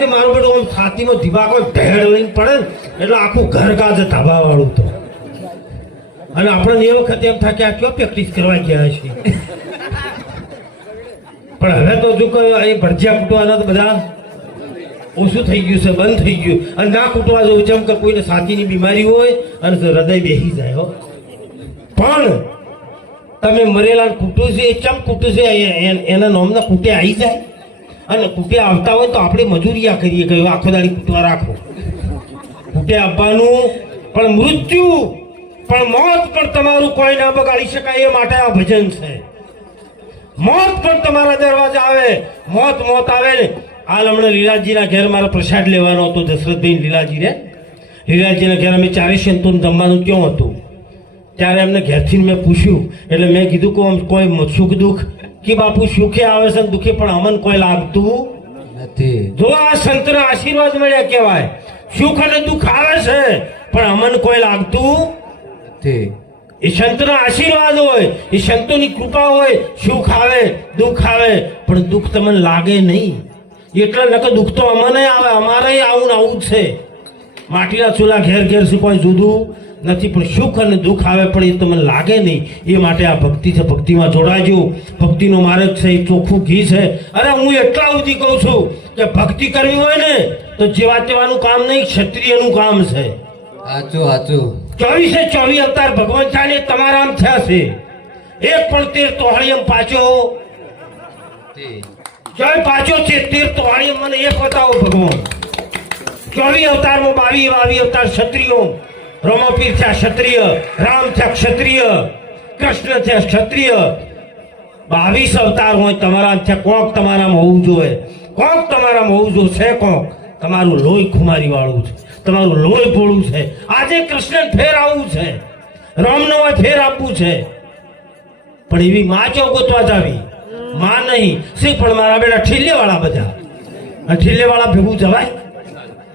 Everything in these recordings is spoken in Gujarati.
કે મારું બેટું આમ છાતીમાં ધીબા કોઈ ભેળ લઈને પડે ને એટલે આખું ઘર કાજ ધાબા વાળું તો અને આપણે એ વખતે એમ થાય કે આ કયો પ્રેક્ટિસ કરવા ગયા છે પણ હવે તો જો એ ભરજિયા કૂટવાના તો બધા ઓછું થઈ ગયું છે, બંધ થઈ ગયું. અને ના કૂટવા જવું જેમ કે કોઈને છાતીની બીમારી હોય અને હૃદય બેસી જાય હો. પણ તમે મરેલા કૂટું છે એ ચમ કૂટું છે એના નોમના કૂટે આવી જાય અને કૂટે આવતા હોય તો આપણે મજૂરિયા કરીએ કે આખો દાડી કૂટવા રાખો. કૂટે આવવાનું પણ મૃત્યુ પણ મોત પણ તમારું કોઈ ના બગાડી શકાય એ માટે આ ભજન છે. મોત પણ તમારા દરવાજા આવે, મોત આવે ને. હાલ હમણાં લીલાજીના ઘેર મારા પ્રસાદ લેવાનો હતો, દશરથભાઈ લીલાજીને. લીલાજીના ઘેર અમે ચારે સંતોને જમવાનું ક્યાં હતું ત્યારે એમને ઘેરથી મેં પૂછ્યું એટલે મેં કીધું કે કોઈ સુખ દુઃખ કે બાપુ સુખે આવે છે દુઃખે પણ અમને કોઈ લાગતું નથી. જો આ સંતના આશીર્વાદ મળ્યા કહેવાય. સુખ અને દુઃખ આવે છે પણ અમને કોઈ લાગતું નથી. એ સંતના આશીર્વાદ હોય, એ સંતોની કૃપા હોય. સુખ આવે દુઃખ આવે પણ દુઃખ તમને લાગે નહીં. એટલે નકર દુઃખ તો અમને આવે, અમારે આવું ને આવું જ છે. માટીના ચૂલા ઘેર ઘેર છે, કોઈ જુદું નથી. પણ સુખ અને દુઃખ આવે પણ એ તમને લાગે નહીં. એ માટે આ ભક્તિ છે, ભક્તિમાં જોડાજો. ભક્તિનો માર્ગ છે એ ચોખ્ખું ઘી છે. અરે હું એટલા સુધી કહું છું કે ભક્તિ કરવી હોય ને તો જેવા તેવાનું કામ નહીં, ક્ષત્રિયનું કામ છે. સાચું સાચું. 24 અવતાર ભગવાન જાણે તમારા આમ થયા છે. એક પણ તેર તોહાળીયમ પાછો જય પાછો છે. તેર તોહાળીયમ મને એક બતાવો ભગવાન. 24 અવતારમાં 22 અવતાર ક્ષત્રિયો. રોમાપીર થયા ક્ષત્રિય, રામ થયા ક્ષત્રિય, કૃષ્ણ થયા ક્ષત્રિય. 22 અવતાર હોય તમારા થયા. કોક તમારામાં હોવું જોઈએ, કોક તમારામાં હોવું જોઈએ. છે કોક તમારું લોહી ખુમારી વાળું છે, તમારું લોહી પોળું છે. આજે કૃષ્ણ ફેર આવવું છે, રામનો ફેર આપવું છે. પણ એવી માં ચો ગોતવા જાવી માં નહીં. શું પણ મારા બેટા ઠીલે વાળા બધા, ઠીલે વાળા ભેગું જવાય?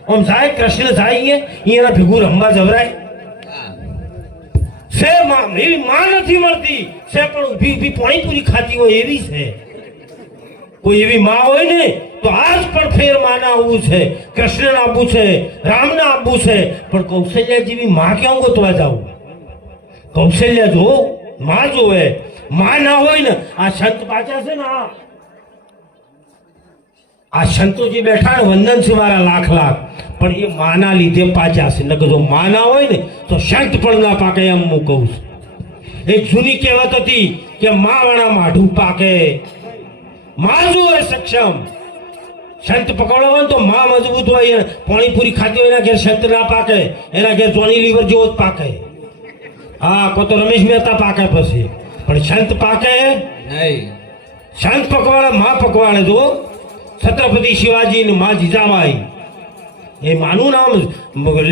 આમ જાય કૃષ્ણ જાય એના ભેગું રમવા જવરાય છે? એવી માં નથી મળતી છે પણ ઊભી ઊભી પાણીપુરી ખાતી હોય એવી છે. કોઈ એવી માં હોય ને તો આજ પણ ફેર માને આવવું છે, કૃષ્ણને આપવું છે, રામને આપવું છે. પણ કૌશલ્યા જેવી માં ક્યાં ગોતવા જવું? કૌશલ્યા જો માં જોવે. માં ના હોય ને આ સંત પાછા છે ને આ સંતો જે બેઠા ને વંદન છે મારા લાખ લાખ, પણ એ માના લીધે પાછા છે. નકર જો માં ના હોય ને તો સંત પણ ના પાકે એમ હું કહું છું. એક જૂની કહેવત હતી કે માં વાળા માઢું પાકે. માં જો હોય સક્ષમ, સંત પકડવા હોય તો માં મજબૂત હોય. પાણીપુરી ખાતી હોય એના ઘેર સંત ના પાકે, એના ઘેર જોની લીવર જેવો જ પાકે. હા કો તો રમેશ મહેતા પાકે પછી, પણ સંત પાકે નહીં. સંત પકવાડે માં પકવાડે. જો છત્રપતિ શિવાજી ને માં જીજાબાઈ એ માનું નામ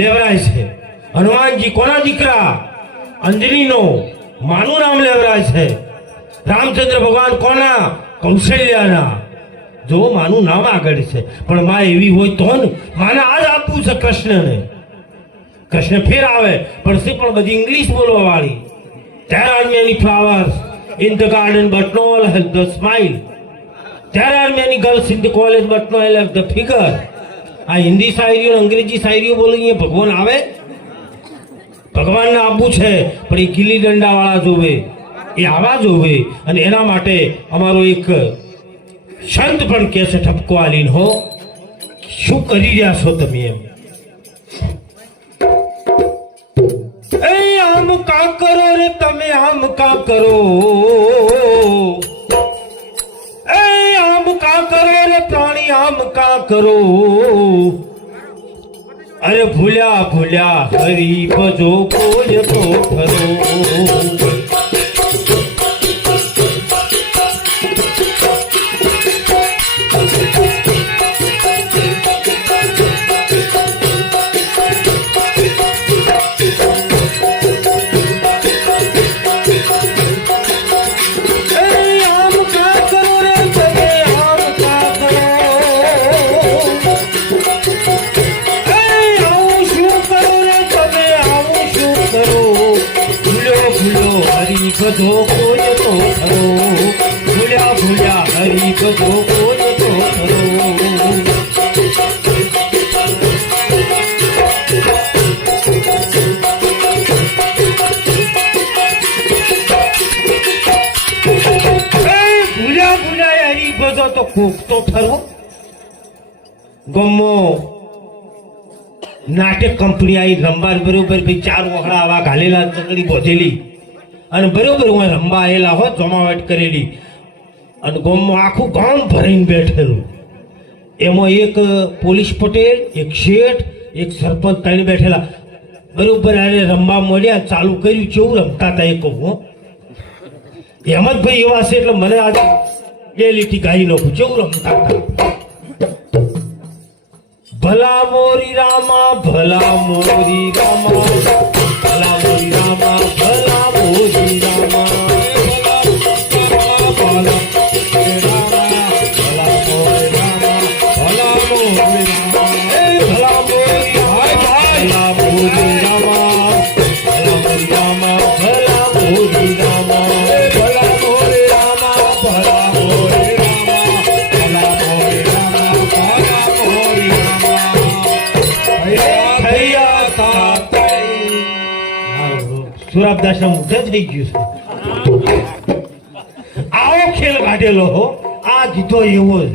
લેવરાય છે. હનુમાનજી કોના દીકરા? અંજનીનો માનું નામ લેવરાય છે. રામચંદ્ર ભગવાન કોના? કૌશલ્યાના. જો માનું નામ આગળ છે. પણ માં એવી હોય તો ને માને આજ આપવું છે કૃષ્ણને. કૃષ્ણ ફેર આવે પણ શું પણ બધી ઇંગ્લિશ બોલવા વાળી. There are many flowers in the garden but no one has the smile. There are many girls in the college but no one has the figure. આ હિન્દી શાયરીઓ અંગ્રેજી શાયરીઓ બોલી ભગવાન આવે? ભગવાનને આપવું છે પણ એ ગીલી દંડા વાળા જોવે, એ આવા જોવે. અને એના માટે અમારો એક સંત પણ કહે છે ઠપકો આલીન હો શું કરી રહ્યા છો તમે એમ. એ આમ કા કરો રે તમે, આમ કા કરો. એ આમ કા કરો રે પ્રાણી, આમ કા કરો. અરે ભૂલ્યા ભૂલ્યા હરી ભજો કોઈ તો ખરો. બધો કોઈ તો ખરો. ભૂલ્યા ભૂલ્યા હરી બધો કોઈ તો ખરો. તો કોક તો ઠરવો. ગમો નાટક કંપની આવી રંબા બરોબર ભાઈ 4 વખડા આવા ઘાલેલા ચકડી બોધેલી અને બરોબર હું રંબા આવેલા હો જમાવટ કરેલી અને ગોમમાં આખું ગામ ભરીને બેઠેલું. એમાં એક પોલીસ પટેલ, એક શેઠ, એક સરપંચ ત્રણ બેઠેલા. બરોબર આને રમવા મળ્યા, ચાલુ કર્યું. કેવું રમતા હતા એ કહું હો. હેમંતભાઈ એવા છે એટલે મને આજે બે લીટી ગાઈ નાખું. કેવું રમતા હતા. ભલા મોરી રામા, ભલા મોરી રામા, ભલા મોરી રામા, ભલા મોરી રામા, સુરાબદાસ મુદ્દે થઈ ગયું છે. આવો ખેલ કાઢેલો હો. આ જીતો એવો જ.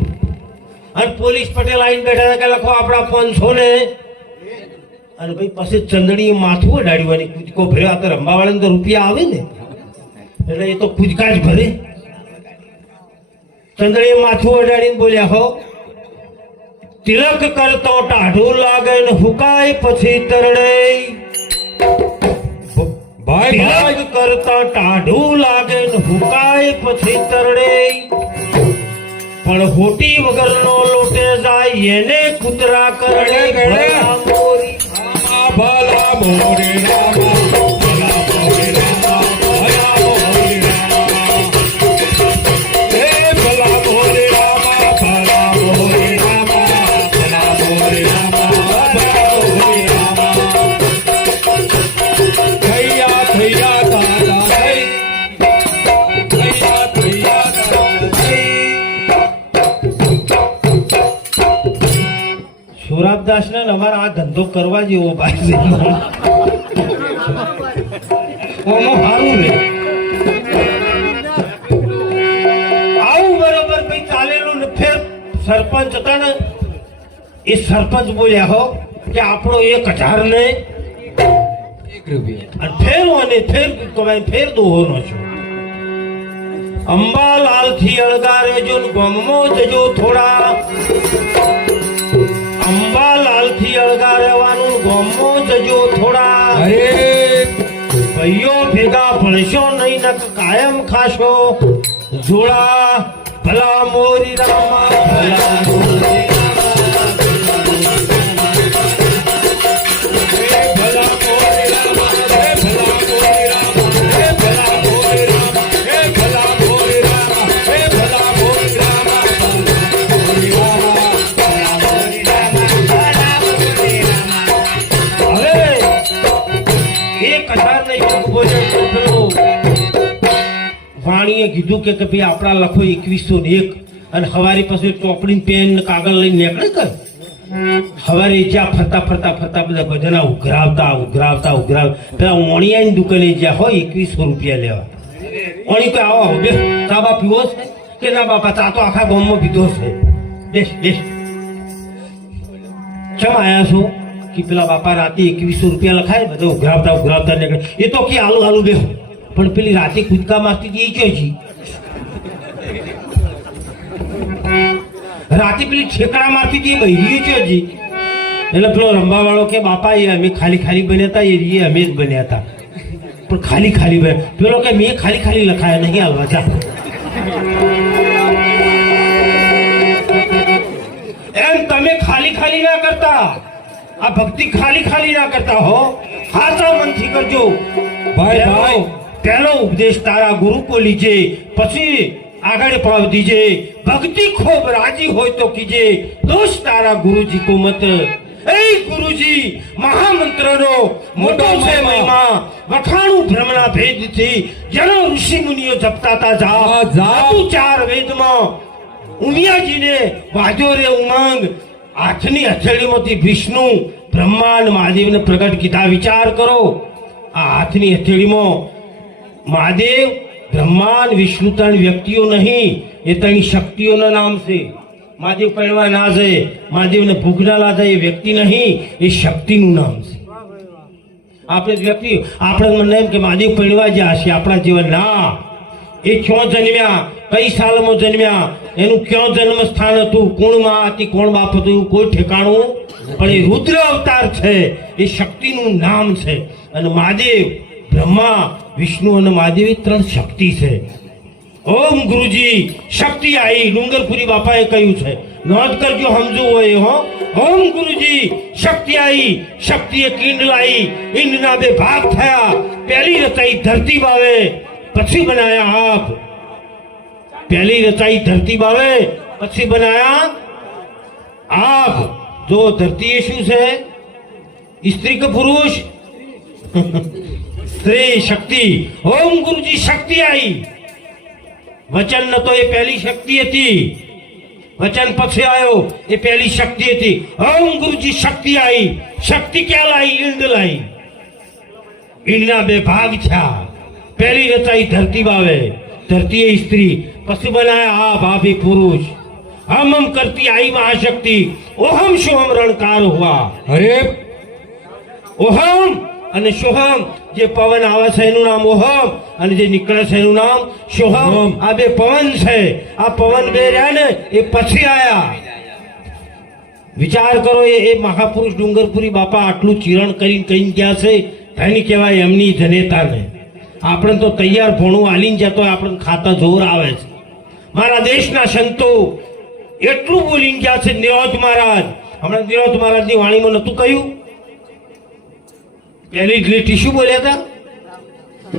અને પોલીસ પટેલ આવીને બેઠા હતા કે લખો આપણા 500 ને. અને ભાઈ પછી ચંદડી માથું અડાડ્યું કૂદકો ભર્યો. આ તો રમવા વાળાને તો રૂપિયા આવે ને એટલે એ તો કૂદકા જ ભરે. ચંદડી માથું અડાડીને બોલ્યા હો, તિલક કરતો ટાઢું લાગે ને ફૂકાય પછી તરડે. તિલક કરતા ટાઢું લાગે ને ફૂકાય પછી તરડે. પણ હોટી વગરનો લોટે જાય એને કૂતરા કરડે. ભલા મોરી રામા, ભલા મોરી રામા, ભલા મોરી રામા, ભલા મોરી રામા, હે ભલા મોરી રામા, ભલા મોરી રામા, ભલા મોરી રામા, ભલા મોરી રામા. થૈયા થૈયા દાદા થઈ, થૈયા થૈયા દાદા થઈ. સુરાબદાસ ને અમારા આ ધંધો કરવા જેવો ભાઈ છે. સારું ને આવું બરોબર ભાઈ ચાલેલું ને ફેર સરપંચ હતા ને એ સરપંચ બોલ્યા હો કે આપણો 1000 ને 1 રૂપિયા ફેરવો ને ફેર દોહોનો છો. અંબાલાલ થી અળગારે જો ગમો જજો થોડા. અંબાલાલ થી અળગા રહેવાનું ગમો જજો થોડા. અરે ભાઈઓ ભેગા ભણશો નહીં ને કાયમ ખાશો જોડા. ભલા મોરી રામા, ભલા મોરી વાણીએ કીધું કે ભાઈ આપણા લખો 2101 અને હવારી પછી ચોપડી પેન કાગળ લઈને નીકળે કર. હવારે જ્યાં ફરતા બધા ભજના ઉઘરાવતા પેલા ઓણિયાની દુકાને જ્યાં હોય 2100 રૂપિયા લેવા. ઓણી કોઈ આવો બે ચા બા પીવો છે કે ના બાપા? ચા તો આખા ગામમાં પીધો છે. દેશ ચમ આયા છો કે પેલા બાપા રાતે 2100 રૂપિયા લખાય. બધા ઉઘરાવતા નીકળે. એ તો કે આલુ બેહો. પણ પેલી રાતે કૂદકા મારતી હતી એ ચોજી. રાતે પેલી ઠેકડા મારતી હતી એ બહેરી ચોજી. એટલે પેલો રંબા વાળો કે બાપા એ અમે ખાલી બન્યા હતા, એ અમે જ બન્યા હતા. પણ ખાલી બન્યા. પેલો કે મેં ખાલી લખાયા નહીં હાલવા જા. એમ તમે ખાલી ના કરતા. આ ભક્તિ ખાલી ના કરતા હો. હાચા મનથી કરજો ભાઈ. પહેલો ઉપદેશ તારા ગુરુ કો લીજે, પછી આગળ પાવ દીજે. ભક્તિ ખૂબ રાજી હોય તો કીજે, દોષ તારા ગુરુજી કો મત. એ ગુરુજી મહામંત્રનો મોટો છે મહિમા. વખાણું બ્રહ્મના ભેદથી જેનો ઋષિ મુનિઓ જપતા તા. જાતું 4 વેદમાં ઉમિયાજીને વાજો રે ઉમંગ. હાથની હથેળીમાંથી વિષ્ણુ બ્રહ્માંડ મહાદેવને પ્રગટ કીધા. વિચાર કરો, આ હાથની હથેળીમાં મહાદેવ બ્રહ્માંડ વિષ્ણુ 3 વ્યક્તિઓ નહીં, એ ત્રણ શક્તિઓના નામ છે. મહાદેવ પહેરવા ના જાય, મહાદેવને ભૂખ ના લાગે એ વ્યક્તિ નહીં, એ શક્તિનું નામ છે. આપણે વ્યક્તિ આપણે મને એમ કે મહાદેવ પહેરવા જ્યાં હશે આપણા જીવન ના, એ ક્યાં જન્મ્યા, કઈ સાલમાં જન્મ્યા, એનું ક્યાં જન્મ સ્થાન હતું, કોણ માં હતી, કોણ બાપ હતું, એવું કોઈ ઠેકાણું પણ એ રુદ્ર અવતાર છે, એ શક્તિનું નામ છે. અને મહાદેવ, બ્રહ્મા, વિષ્ણુ અને મહાદેવ એ ત્રણ શક્તિ છે. ઓમ ગુરુજી શક્તિ આવી, ડુંગરપુરી બાપાએ કહ્યું છે, નોંધ કરજો સમજવું હોય. હો, ઓમ ગુરુજી શક્તિ આવી, શક્તિએ કિંડ લાવી, ઈંડના બે ભાગ થયા, પહેલી રચાઈ ધરતી બાવે, પછી બનાયા આપ. પહેલી રચાઈ ધરતી બાવે, પછી બનાયા આપ. જો ધરતી એ શું છે, સ્ત્રી કે પુરુષ? સ્ત્રી શક્તિ. ઓમ ગુરુજી શક્તિ આવી. વચન નતો, એ પહેલી શક્તિ હતી. વચન પછી આવ્યો, એ પહેલી શક્તિ હતી. ઓમ ગુરુજી શક્તિ આવી. શક્તિ ક્યાં લાવી? ઈંડ લાવી. ઈંડના બે ભાગ થયા, પહેલી રચાઈ ધરતી બાવે, ધરતી એ સ્ત્રી, પછી બનાયા આ ભાભી પુરુષ. હમ હમ કરતી आई महाशक्ति, ओहम सोहम रणकार हुआ. अरे ओहम અને સોહમ, જે પવન આવે છે એનું નામ ઓહમ, અને જે નીકળે છે એનું નામ સોહમ. આ બે પવન છે. આ પવન બે રહ્યા ને એ પછી આયા. વિચાર કરો, એ મહાપુરુષ ડુંગરપુરી બાપા આટલું ચિરણ કરીને કહીને ગયા છે, એની કહેવાય એમની જનેતાને. આપણે તો તૈયાર ભોણું હાલીને જતો હોય, આપણને ખાતા જોર આવે છે. મારા દેશના સંતો એટલું બોલીને ગયા છે. નિરોધ મહારાજ, હમણાં નિરોધ મહારાજની વાણીમાં નતું કહ્યું, પહેલી જ લીટી શું બોલ્યા હતા?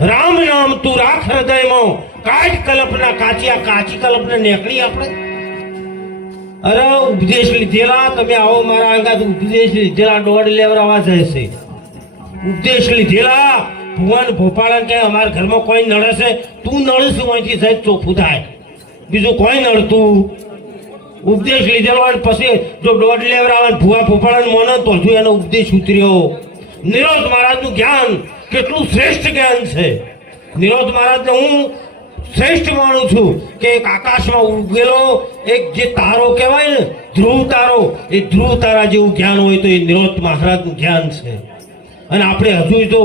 રામ નામ તું રાખ હૃદયમાં, કાચ કલ્પના કાચિયા, કાચી કલ્પના નીકળી આપણે. અરે ઉપદેશ લીધેલા, તમે આવો મારા અંગાત ઉપદેશ લીધેલા, દોઢ લેવરાવા જાય છે. ઉપદેશ લીધેલા, ભુવન ભોપાળા કે અમારા ઘરમાં કોઈ નડે છે, તું નડે છું અહીંથી સાહેબ ચોખ્ખું થાય, બીજું કોઈ નડતું. ઉપદેશ લીધેલો હોય પછી જો દોઢ લેવરાવા ભુવા ભોપાળા મોને તો હજુ એનો ઉપદેશ ઉતર્યો. નિરોધ મહારાજનું જ્ઞાન કેટલું શ્રેષ્ઠ જ્ઞાન છે. નિરોધ મહારાજને હું શ્રેષ્ઠ માનું છું કે એક આકાશમાં ઉગેલો એક જે તારો કહેવાય ને, ધ્રુવ તારો, એ ધ્રુવ તારા જેવું જ્ઞાન હોય તો એ નિરોધ મહારાજનું જ્ઞાન છે. અને આપણે હજુ તો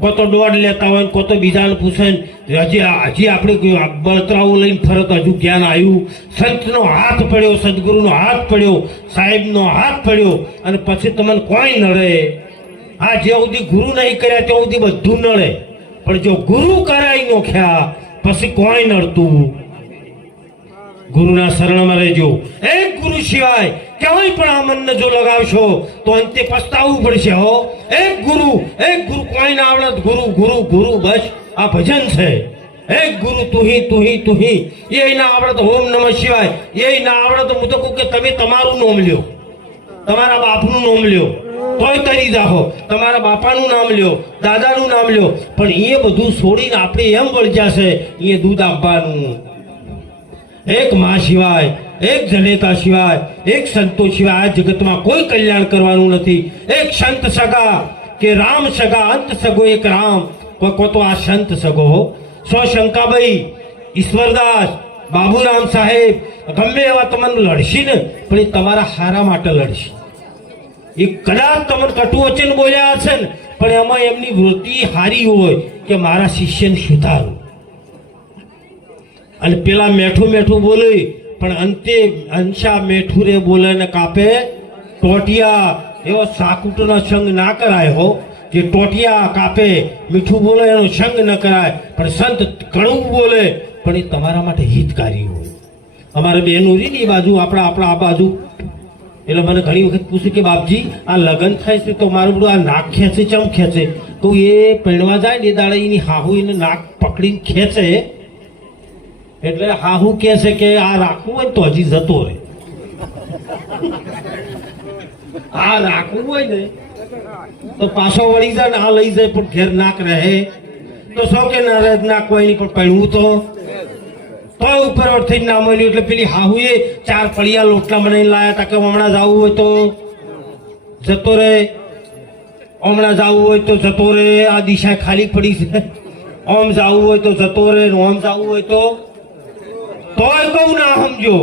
કોતો દોડ લેતા હોય, કોતો બીજાને પૂછે, હજી આપણે બળતરાઓ લઈને ફરત હજુ જ્ઞાન આવ્યું. સંતનો હાથ પડ્યો, સદગુરુનો હાથ પડ્યો, સાહેબનો હાથ પડ્યો, અને પછી તમને કોઈ નડે. હા, જ્યાં સુધી ગુરુ નહીં કર્યા ત્યાં સુધી બધું નડે, પણ જો ગુરુ કરાવી નોખ્યા પછી કોઈ નડતું. ગુરુના શરણમાં રહેજો. એક ગુરુ સિવાય ક્યાંય પણ આ મનને જો લગાવશો તો અંતે પસ્તાવવું પડશે. હો, એક ગુરુ કોઈ ના આવડત, ગુરુ ગુરુ ગુરુ, બસ આ ભજન છે. એક ગુરુ તુહી તુહી તુહી, એ ના આવડત ઓમ નમઃ શિવાય, એ ના આવડત હું તો કહું કે તમે તમારું નામ લ્યો, તમારા બાપનું નામ લ્યો તોય તરી જાઓ, તમારા બાપાનું નામ લ્યો, દાદાનું નામ લ્યો, પણ એ બધું છોડીને આપણે એમ વળગ્યા છે એ દૂધ આપવાનું. એક માં સિવાય, એક જનેતા સિવાય, એક સંતો સિવાય આ જગતમાં કોઈ કલ્યાણ કરવાનું નથી. એક સંત સગા કે રામ સગા, અંત સગો એક રામ, કોઈ તો આ સંત સગો. સો શંકાભાઈ, ઈશ્વરદાસ, બાબુરામ સાહેબ ગમે એવા તમને લડશી ને, પણ એ તમારા હારા માટે લડશે. એ કદાચ તમને કટુ વચન બોલ્યા હશે ને, પણ એમાં એમની વૃત્તિ હારી હોય કે મારા શિષ્યને સુધારું. અને પેલા મેઠું મેઠું બોલે, પણ અંતે અંશા મેઠું રે બોલે ને કાપે ટોટિયા. એવો સાકુટનો સંગ ના કરાય. હો, જે ટોટિયા કાપે, મીઠું બોલે એનો સંગ ન કરાય. પણ સંત કડવું બોલે પણ એ તમારા માટે હિતકારી હોય. અમારે બેનું રીત એ બાજુ, આપણા આ બાજુ. એટલે મને ઘણી વખત પૂછ્યું કે બાપજી આ લગ્ન થાય છે તો મારું બધું આ નાક ખેંચે, ચમ ખેંચે? તો એ પૈણવા જાય ને એ દાડે એની હાહુ એને નાક પકડીને ખેંચે, એટલે હાહુ કહે છે કે આ રાખવું હોય તો હજી જતો રહે. આ રાખવું હોય ને તો પાછો વળી જાય ને આ લઈ જાય, પણ ઘેર નાક રહે તો સૌ કે ના રહે, નાક કોઈ નહીં, પણ પૈણવું તો ઉપર થઈ ના મળ્યું. એટલે પેલી હાહુએ 4 પડિયા લોટલા બનાવીને લાયા હતા કે હમણાં જવું હોય તો જતો રહે, હમણાં જવું હોય તો જતો રહે, આ દિશા ખાલી પડી છે, ઓમ જવું હોય તો જતો રહે, ઓમ જવું હોય તો તોય કહું ના સમજો.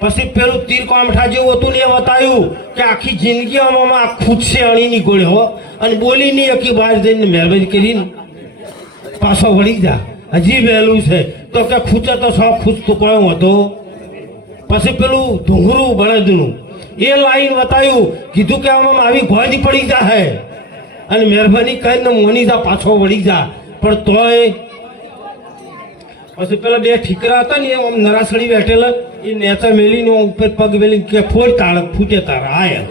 પછી પેલું તીર કોમઠા જેવું હતું ને એ બતાવ્યું કે આખી જિંદગી આમાં આ ખૂદશે અણીની ગોળે હો, અને બોલી નહીં અકી બહાર જઈને મહેરબાની કરીને પાછો વળી જા, હજી વહેલું છે. તો કે ખૂચે તો સૌ ખૂચતું કોણ હતો. પછી પેલું ધુંગરું બળદનું એ લાઈન બતાવ્યું, કીધું કે આમાં આવી ભોજ પડી જાહે, અને મહેરબાની કરીને મોની જા, પાછો વળી જા. પણ તોય પછી પેલા બે ઠીકરા હતા ને એમ નરાસડી બેઠેલા, એ નેચા મેલીને ઉપર પગ મેલી કે ફોડ તાળ ફૂટે તારા આયલ.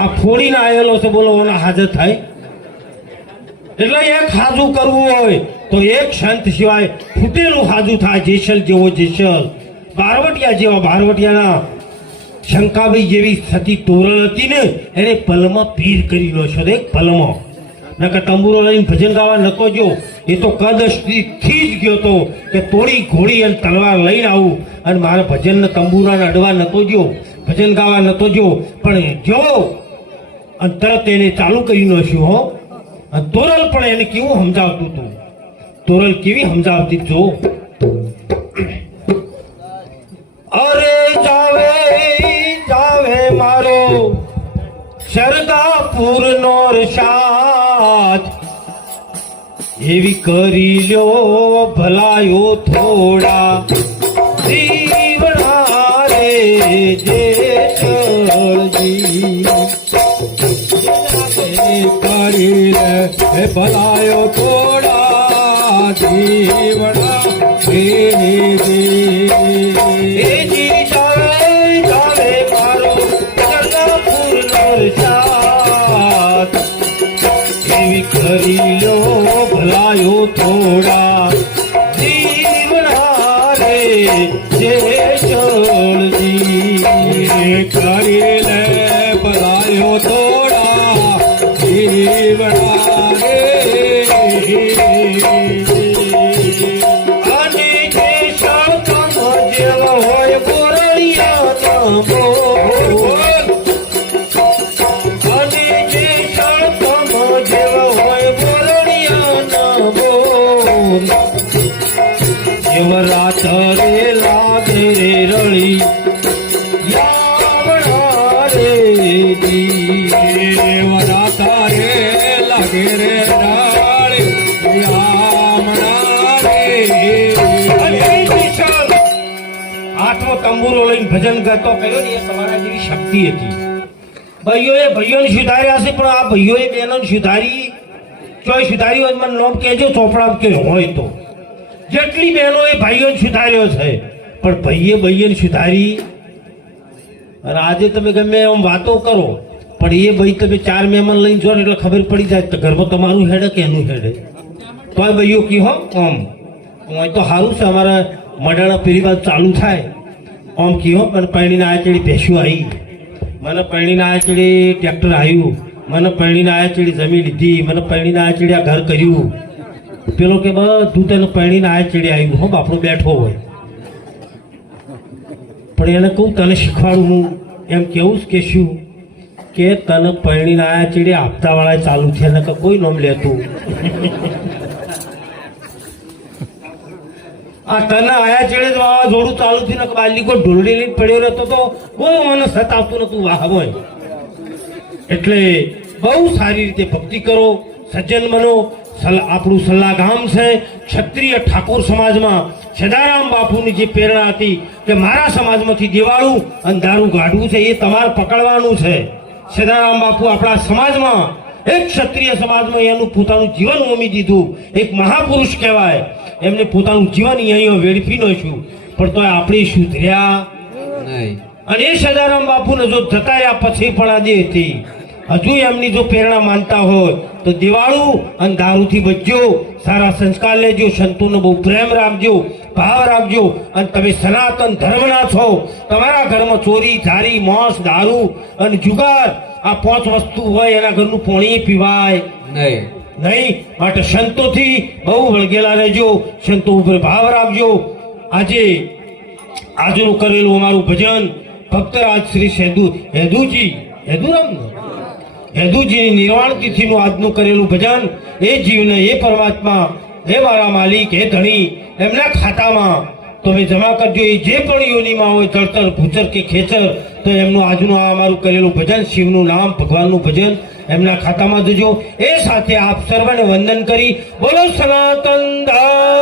આ ફોડીને આયેલો છે, બોલો ઓના હાજર થાય. એટલે એક હાજુ કરવું હોય તો એક સંત સિવાય ફૂટેલું હાજુ થાય. જેસલ જેવો જેસલ, બારવટિયા જેવા બારવટિયાના શંકાભાઈ જેવી સતી તોરણ હતી ને એને પલમાં પીર કરી લો છો. એક પલમાં નકર તંબુરો લઈને ભજન ગાવા નતો જો. એ તો કદથી જ ગયો તો કે તોડી ઘોડી અને તલવાર લઈને આવું અને મારા ભજનના તંબુરાને અડવા નતો જો, ભજન ગાવા નતો જો. પણ જો અને તરત એને ચાલુ કરી નાખ્યું હો. અને તોરલ પણ એને કેવું સમજાવતું હતું, તોરલ કેવી સમજાવતી જો. અરે જાવે જાવે મારો સરગાપુર નો રસાદ, એવી કરી લ્યો ભલાયો થોડા જીવડા રે જેસલજી. કરી લે ભલાયો થોડા જીવડા રે જી. જાવે મારો સરગાપુર નો રસાદ, એવી કરી લો ભલાયો થોડા જીવડા રે જેસલજી. કરી લે ભલાયો થોડા જીવડા રે. અને જેસલ તમ જેવો હોય બોરડિયા નમો, અને જેસલ તમ જેવો હોય બોરડિયા નમો. રાત રે લાગે રે રળી યાવડા રે જી. રાત રે લાગે રે રળી યાવડા રે. આઠમો તંબુરો લઈને ભજન કરતો કર્યો ને એ તમારા જેવી શક્તિ હતી. ભાઈઓને સુધાર્યા છે, પણ આ ભાઈઓએ બહેનોને સુધારી ચોય સુધારી હોય મને નોમ કહેજો, ચોપડા કે હોય તો. જેટલી બહેનો એ ભાઈઓને સુધાર્યો છે, પણ ભાઈએ સુધારી. અને આજે તમે ગમે એમ વાતો કરો, પણ એ ભાઈ તમે 4 મહેમાન લઈને જો એટલે ખબર પડી જાય તો ઘરમાં તમારું હેડે કે એનું હેડે. તો આ ભાઈઓ કી હો આમ તો સારું છે. અમારા મડાણા પેલી વાત ચાલુ થાય આમ કી હો. મને પૈણીને આ ચડી ભેંસું આવી, મને પૈણીને આ ચડી ટ્રેક્ટર આવ્યું, મને પૈણીને આ ચડી જમીન લીધી, મને પૈણીને આ ચડી આ ઘર કર્યું. પેલો કે બધું તને પૈણીને આ ચડી આવ્યું હો, આપણો બેઠો હોય. પણ એને કહું તને શીખવાડું હું એમ કેવું કે શું કે તને પૈણીને આયા ચીડે આપતાવાળા ચાલુ છે ને કોઈ નોમ લેતું. આ તને આયા ચીડે જ વાવાઝોડું ચાલુ થયું ને બાલી કોઈ ઢોલડી લઈને પડ્યો રહેતો તો કોઈ મને સતાવતું નતું વાહ હોય. એટલે બહુ સારી રીતે ભક્તિ કરો, સજ્જન બનો. આપણું સલ્લાગામ છે ક્ષત્રિય ઠાકોર સમાજમાં સદારામ બાપુની જે પ્રેરણા હતી કે મારા સમાજમાંથી દેવાળું અને દારૂ કાઢવું છે, એ તમારે પકડવાનું છે. સદારામ બાપુ આપણા સમાજમાં એક ક્ષત્રિય સમાજમાં એનું પોતાનું જીવન હોમી દીધું. એક મહાપુરુષ કહેવાય. એમને પોતાનું જીવન અહીંયા વેડફી નાખ્યું, પણ તો આપણે સુધર્યા નહીં. અને એ સદારામ બાપુને જો જતા રહ્યા પછી પણ આજે હતી હજુ એમની જો પ્રેરણા માનતા હોય તો દિવાળું અને દારૂથી બચજો, સારા સંસ્કાર લેજો, સંતોનો બહુ પ્રેમ રાખજો, ભાવ રાખજો. અને તમે સનાતન ધર્મના છો. તમારા ઘરમાં ચોરી, ધારી, માંસ, દારૂ અને જુગાર આ 5 વસ્તુ હોય એના ઘરનું પાણી પીવાય નહીં. માટે સંતોથી બહુ વળગેલા રહેજો, સંતો ઉપર ભાવ રાખજો. આજનું કરેલું અમારું ભજન ભક્તરાજ શ્રી હેદુજીની નિર્વાણ તિથિનું આજનું કરેલું ભજન એ જીવને એ પરમાત્મા હે મારા માલિક, હે ધણી, એમના ખાતામાં તમે જમા કરજો. એ જે પણ યોનિમાં હોય, તળતર, ભૂચર કે ખેચર, તો એમનું આજનું આ અમારું કરેલું ભજન, શિવનું નામ, ભગવાનનું ભજન એમના ખાતામાં જજો. એ સાથે આપ સર્વને વંદન કરી બોલો સનાતન ધર્મ.